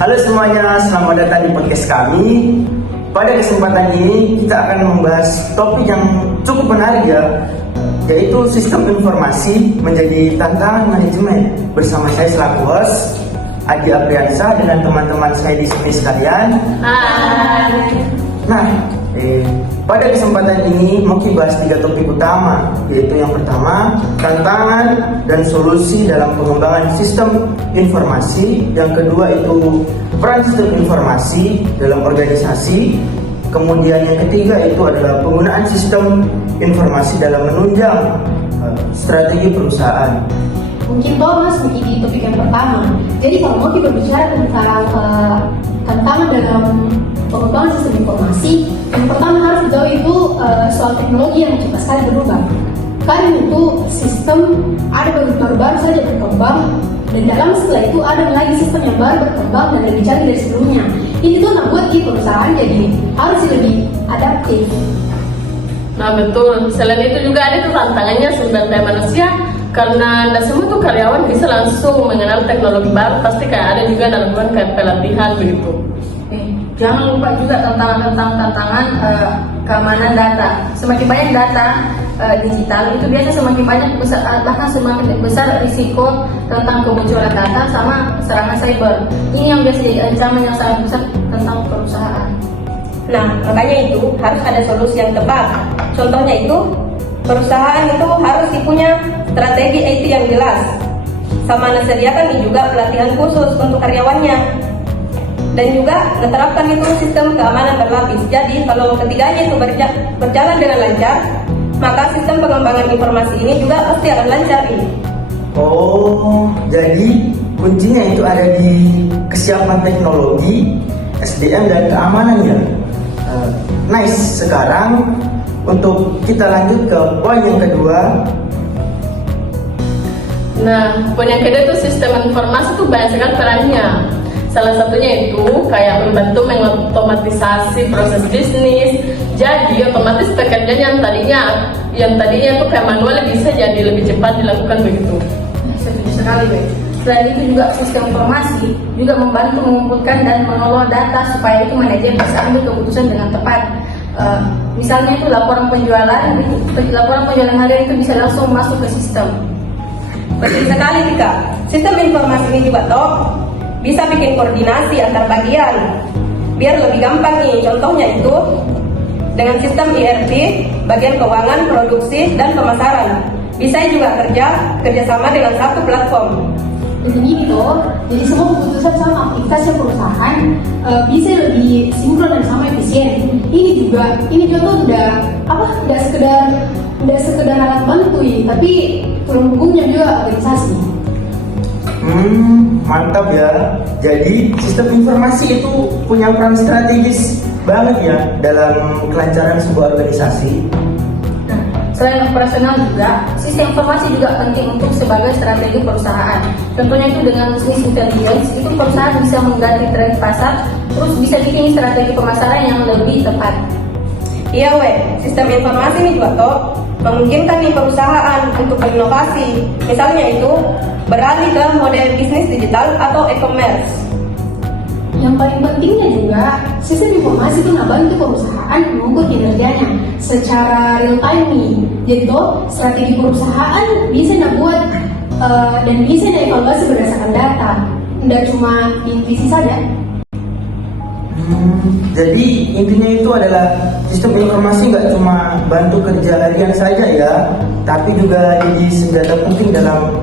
Halo semuanya, selamat datang di podcast kami. Pada kesempatan ini kita akan membahas topik yang cukup menarik ya, yaitu sistem informasi menjadi tantangan manajemen. Bersama saya selaku host Adi Apriansa dengan teman-teman saya di sini sekalian. Hai. Nah, pada kesempatan ini mau kita bahas 3 topik utama, yaitu yang pertama tantangan dan solusi dalam pengembangan sistem informasi, yang kedua itu peran sistem informasi dalam organisasi, kemudian yang ketiga itu adalah penggunaan sistem informasi dalam menunjang strategi perusahaan. Mungkin Thomas menjadi topik yang pertama. Jadi kalau mau kita berbicara tentang tantangan dalam pengembangan sistem informasi, yang pertama harus diketahui itu soal teknologi yang cepat sekali berubah. Karena itu sistem ada baru-baru saja berkembang, dan dalam setelah itu ada lagi sistem yang baru berkembang dan lebih canggih dari sebelumnya. Ini tuh membuat perusahaan jadi harus lebih adaptif. Nah betul, selain itu juga ada tantangannya sumber daya manusia, karena tidak semua tuh karyawan bisa langsung mengenal teknologi baru, pasti kayak ada juga melakukan kayak pelatihan begitu. Jangan lupa juga tentang tantangan keamanan data. Semakin banyak data digital itu biasa semakin banyak bahkan semakin besar risiko tentang kemunculan data sama serangan cyber. Ini yang biasa jadi ancaman yang sangat besar tentang perusahaan. Nah, makanya itu harus ada solusi yang tepat. Contohnya itu perusahaan itu harus punya strategi IT yang jelas, sama sediakan juga pelatihan khusus untuk karyawannya. Dan juga menerapkan itu sistem keamanan berlapis. Jadi kalau ketiganya itu berjalan dengan lancar, maka sistem pengembangan informasi ini juga pasti akan lancar ini. Oh, jadi kuncinya itu ada di kesiapan teknologi, SDM dan keamanannya. Nice. Sekarang untuk kita lanjut ke poin yang kedua. Nah, poin yang kedua itu sistem informasi itu banyak sekali perannya. Salah satunya itu kayak membantu mengotomatisasi proses bisnis. Jadi otomatis pekerjaan yang tadinya itu kayak manual bisa jadi lebih cepat dilakukan begitu. Setuju sekali, Be. Selain itu juga sistem informasi juga membantu mengumpulkan dan mengelola data supaya itu manajer bisa ambil keputusan dengan tepat. Misalnya itu laporan penjualan harian itu bisa langsung masuk ke sistem. Betul sekali, Tika. Sistem informasi ini juga bisa bikin koordinasi antar bagian biar lebih gampang nih. Contohnya itu dengan sistem ERP, bagian keuangan, produksi, dan pemasaran. Bisa juga kerjasama dengan satu platform. Dengan itu, jadi semua keputusan sama aktivitas perusahaan bisa lebih sinkron dan sama efisien. Ini contoh udah sekedar alat bantu ya, tapi tulang punggungnya juga organisasi. Mantap ya. Jadi sistem informasi itu punya peran strategis banget ya dalam kelancaran sebuah organisasi. Nah, selain operasional juga, sistem informasi juga penting untuk sebagai strategi perusahaan. Contohnya itu dengan business intelligence, itu perusahaan bisa menggali tren pasar, terus bisa bikin strategi pemasaran yang lebih tepat. Iya, sistem informasi ini juga memungkinkan nih perusahaan untuk berinovasi. Misalnya itu beralih ke model bisnis digital atau e-commerce. Yang paling pentingnya juga, sistem informasi itu membantu perusahaan mengukur kinerjanya secara real time nih. Jadi strategi perusahaan bisa dibuat dan bisa dievaluasi berdasarkan data, tidak cuma intuisi saja. Jadi intinya itu adalah sistem informasi nggak cuma bantu kerja harian saja ya, tapi juga jadi senjata penting dalam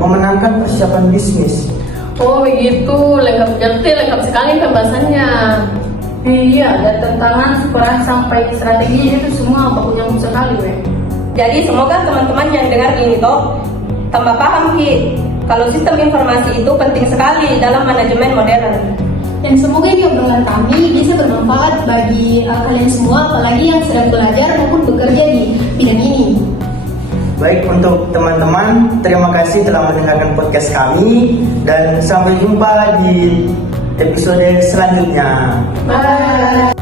memenangkan persiapan bisnis. Oh begitu, lengkap sekali pembahasannya. Iya, ada tantangan, peran sampai strategi itu semua bakunya sekali, Be. Jadi semoga teman-teman yang dengar ini tambah paham kalau sistem informasi itu penting sekali dalam manajemen modern. Dan semoga ini obrolan kami bisa bermanfaat bagi kalian semua, apalagi yang sedang belajar maupun bekerja di bidang ini. Baik, untuk teman-teman, terima kasih telah mendengarkan podcast kami dan sampai jumpa di episode selanjutnya. Bye.